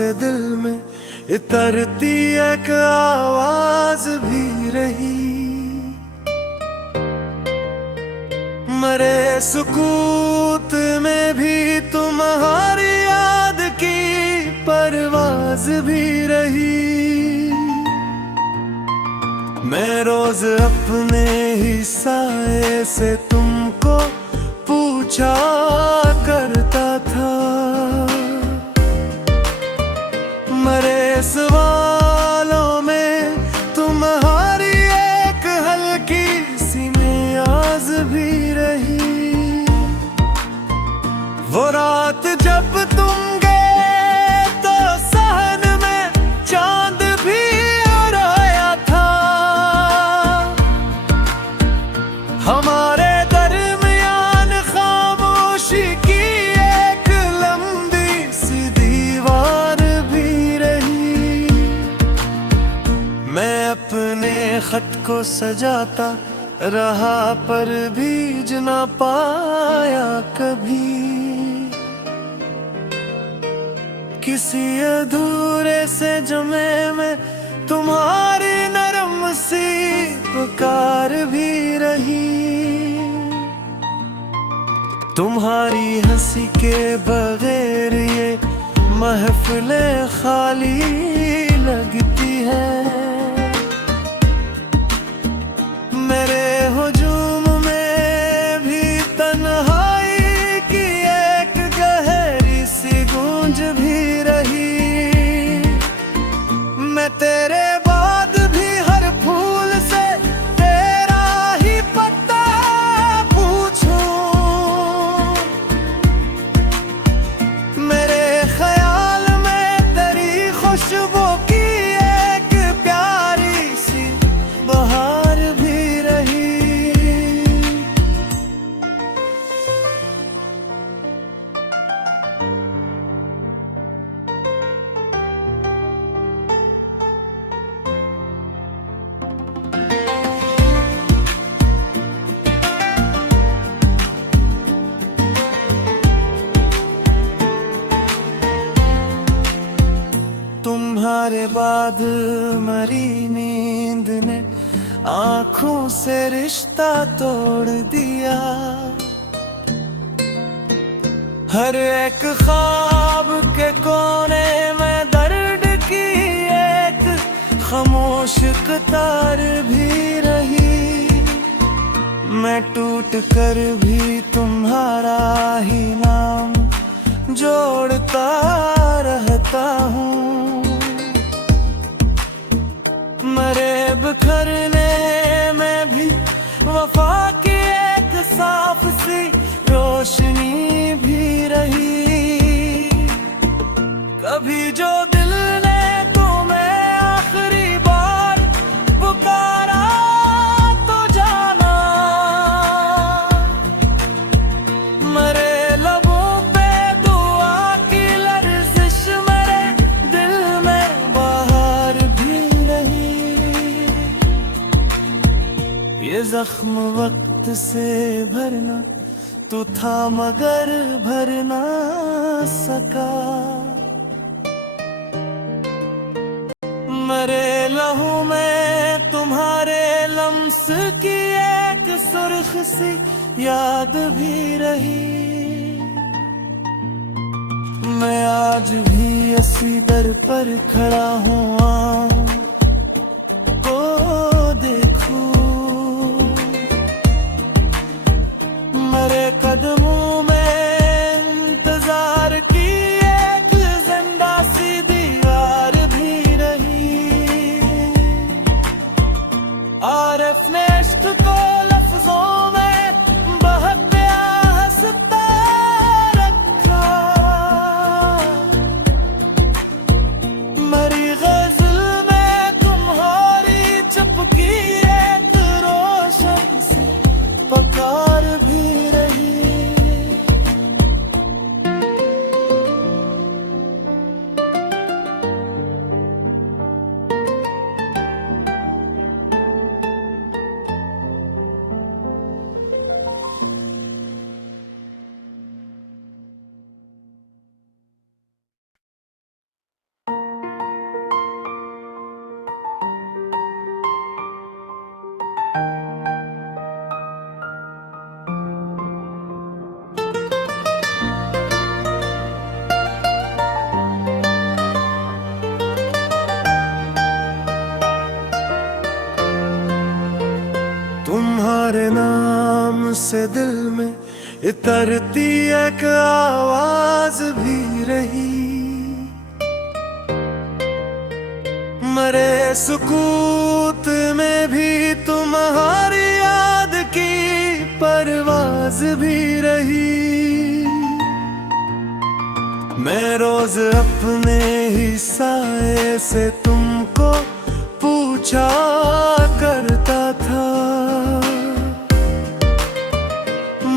से दिल में इतरती एक आवाज भी रही। मरे सुकूत में भी तुम्हारी याद की परवाज भी रही। मैं रोज अपने ही साए से तुमको पूछा करता था। मरे सवालों में तुम्हारी एक हल्की सी नियाज भी रही। वो रात जब तुम गए तो सहन में चांद भी आया था। हमारे दरमियान खामोशी की एक लंबी सी दीवार भी रही। मैं अपने खत को सजाता रहा पर भीज ना पाया कभी। किसी अधूरे से जमे में तुम्हारी नरम सी पुकार भी रही। तुम्हारी हंसी के बगैर ये महफिलें खाली लगती है। मेरे हुजूम में भी तन्हाई की एक गहरी सी गूंज भी रही। मैं तेरे बाद भी हर फूल से तेरा ही पता पूछूं। मेरे ख्याल में तेरी खुशबू की एक प्यारी सी बहार भी रही। तुम्हारे बाद मरी नींद ने आँखों से रिश्ता तोड़ दिया। हर एक ख्वाब के कोने में दर्द की एक खामोश कतार भी रही। मैं टूट कर भी तुम्हारा ही नाम जोड़ता रहता हूँ। मरे बिखरने में भी वफा की एक साफ सी रोशनी भी रही। कभी जो दिल ने तुम्हें आखिरी बार पुकारा तो जाना। मरे लबों पे दुआ की लर्जिश मेरे दिल में बाहर भी रही। ये जख्म वक्त से भरना तू था मगर भर ना सका। मरे लहू में तुम्हारे लम्स की एक सुर्ख सी याद भी रही। मैं आज भी इसी दर पर खड़ा हूँ को देखूं। मरे कदमों में इंतजार की एक जिंदा सी दीवार भी रही। आरिफ ने इश्क को लफ्जों में बहते हंसता रखा। मरी गजल में तुम्हारी चुपकी एक रोशन सी पकार भी रही। तुम्हारे नाम से दिल में इतरती एक आवाज भी रही। मरे सुकूत में भी तुम्हारी याद की परवाज भी रही। मैं रोज अपने ही साए से तुमको पूछा करता था।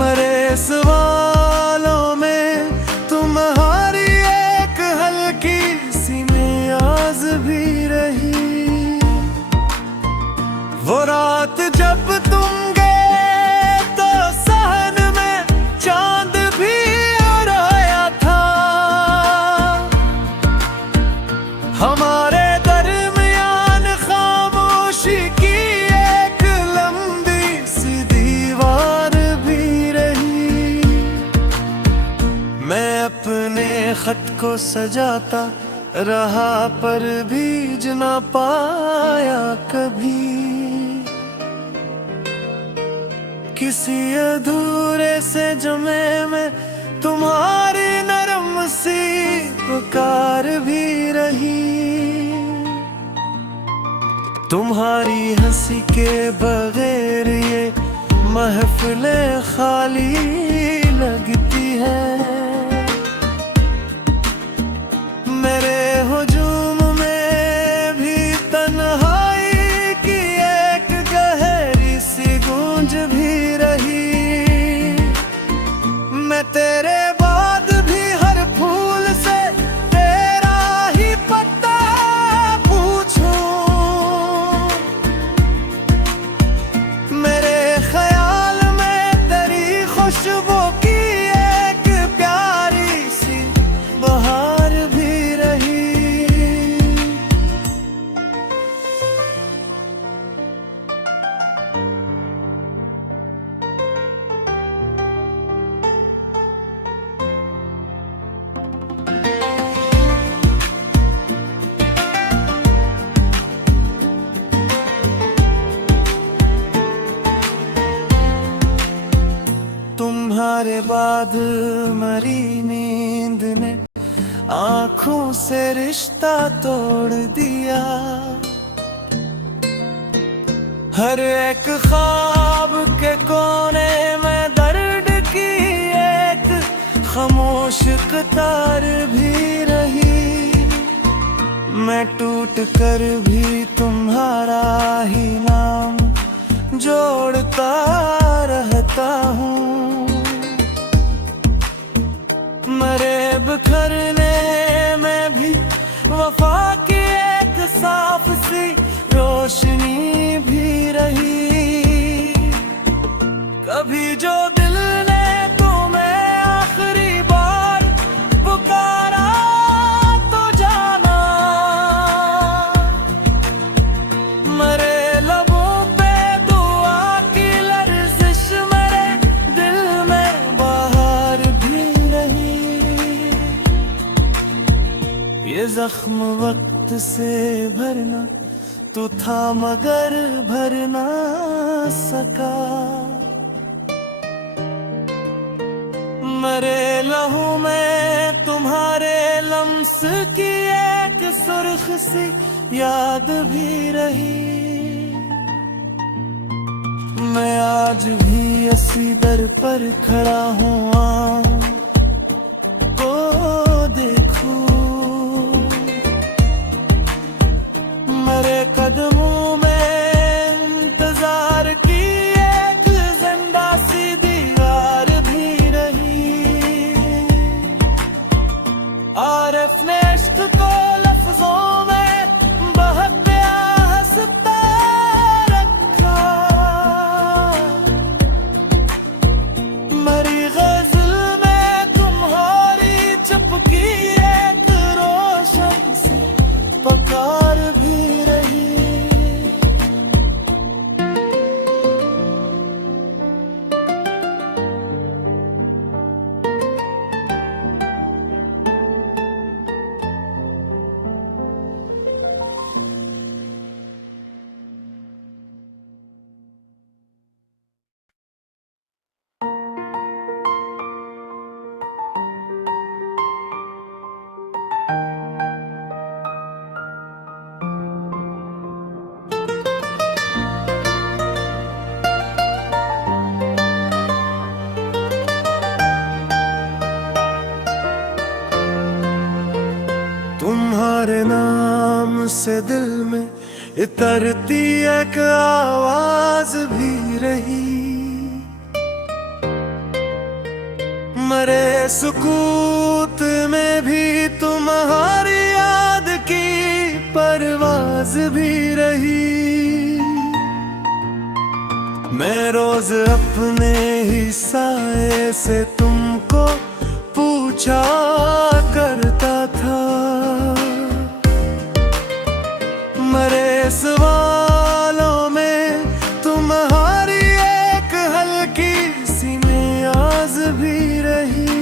मरे सवालों में तुम्हारी एक हल्की सी नियाज भी रही। वो रात जब तुम गए तो सहन में चांद भी आया था। हमारे दरमियान खामोशी की एक लंबी सी दीवार भी रही। मैं अपने खत को सजाता रहा पर भीज ना पाया कभी। किसी अधूरे से जमे में तुम्हारी नरम सी पुकार भी रही। तुम्हारी हंसी के बगैर ये महफिलें खाली लगती है। मेरे हुजूम में भी तन्हाई की एक गहरी सी गूंज भी रही। मैं तेरे बाद भी हर फूल से तेरा ही पता पूछूं। मेरे ख्याल में तेरी खुशबू की एक प्यारी सी बहार भी रही। तुम्हारे बाद मरी नींद ने आँखों से रिश्ता तोड़ दिया। हर एक ख्वाब के कोने में दर्द की एक खामोश कतार भी रही। मैं टूट कर भी तुम्हारा ही नाम जोड़ता रहता हूँ। मरे बिखरने में भी वफा की एक साफ सी रोशनी भी रही। कभी जो दिल ने तुम्हें आखिरी बार पुकारा तो जाना। मरे लबों पे दुआ की लर्जिश मेरे दिल में बाहर भी रही। ये जख्म वक्त से भरना तो था मगर भर ना सका। मरे लहू में तुम्हारे लम्स की एक सुर्ख सी याद भी रही। मैं आज भी इसी दर पर खड़ा हूँ को देखूं। मेरे कदमों में इंतजार की एक जिंदा सी दीवार भी रही। आरिफ ने इश्क को लफ्जों में बहता हंसता रखा। मरी गज़ल में से दिल में इतरती एक आवाज भी रही। मरे सुकूत में भी तुम्हारी याद की परवाज भी रही। मैं रोज अपने ही साए से तुमको पूछा करता था। मरे सवालों में तुम्हारी एक हल्की सी न्याज भी रही।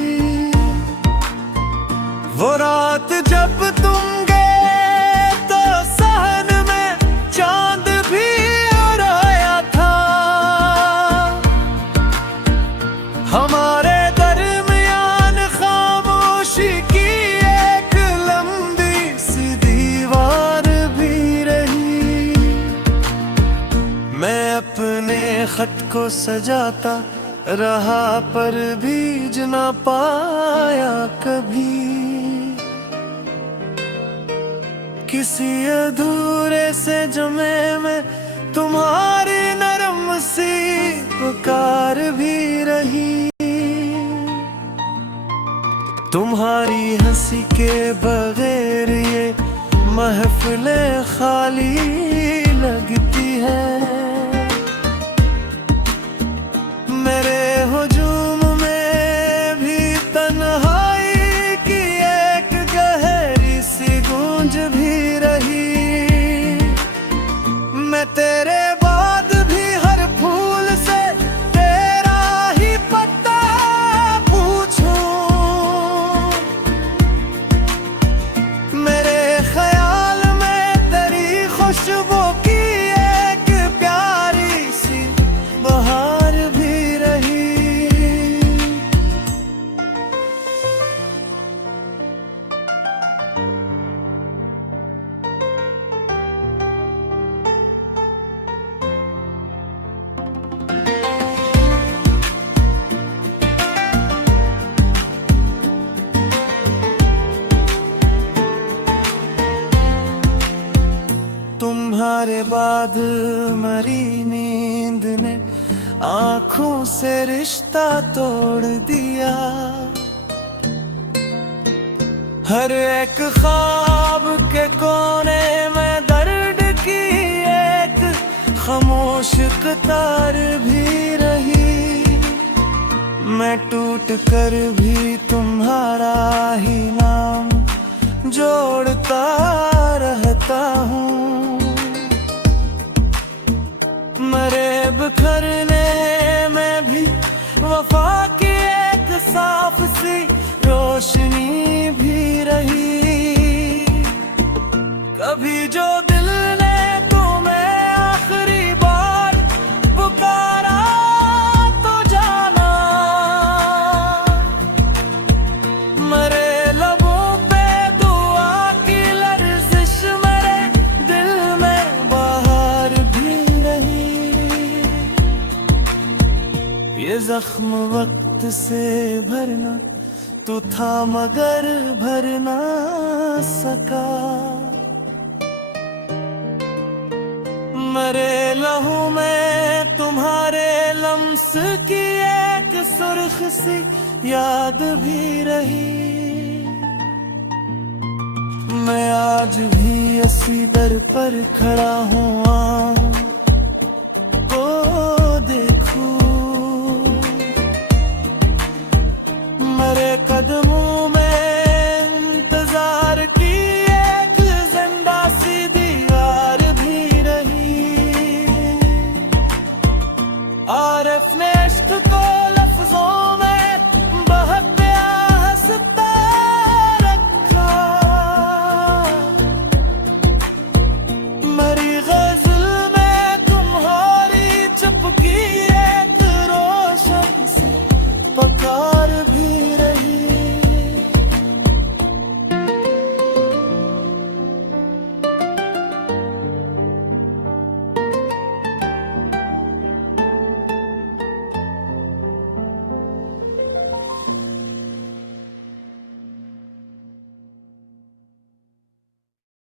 वो रात जब तुम गए तो सहन में चांद भी आया था। हमारे दरमियान खामोशी की एक लंबी सी दीवार भी रही। मैं अपने खत को सजाता रहा पर बीज ना पाया कभी। किसी अधूरे से जमे में तुम्हारी नरम सी पुकार भी रही। तुम्हारी हंसी के बगैर ये महफिलें खाली लगती है। मेरे हुजूम में भी तन्हाई की एक गहरी सी गूंज भी रही। मैं तेरे बाद भी हर फूल से तेरा ही पता पूछूं। मेरे ख्याल में तेरी खुशबू की एक प्यारी सी बहार भी रही। तुम्हारे बाद मरी नींद ने आँखों से रिश्ता तोड़ दिया। हर एक ख्वाब के कोने में दर्द की एक खामोश कतार भी रही। मैं टूट कर भी तुम्हारा ही नाम जोड़ता रहता हूँ। मरे बिखरने में भी वफा की एक साफ सी रोशनी भी रही। कभी जो दिल ने तुम्हें आखिरी बार पुकारा तो जाना। मरे लबों पे दुआ की लर्जिश मेरे दिल में बाहर भी रही। ये जख्म वक्त से भरना तू था मगर भर ना सका। मरे लहू में तुम्हारे लम्स की एक सुर्ख सी याद भी रही। मैं आज भी इसी दर पर खड़ा हूँ को देखूं। मरे कदमों में इंतजार की एक जिंदा सी दीवार भी रही। आरिफ ने इश्क को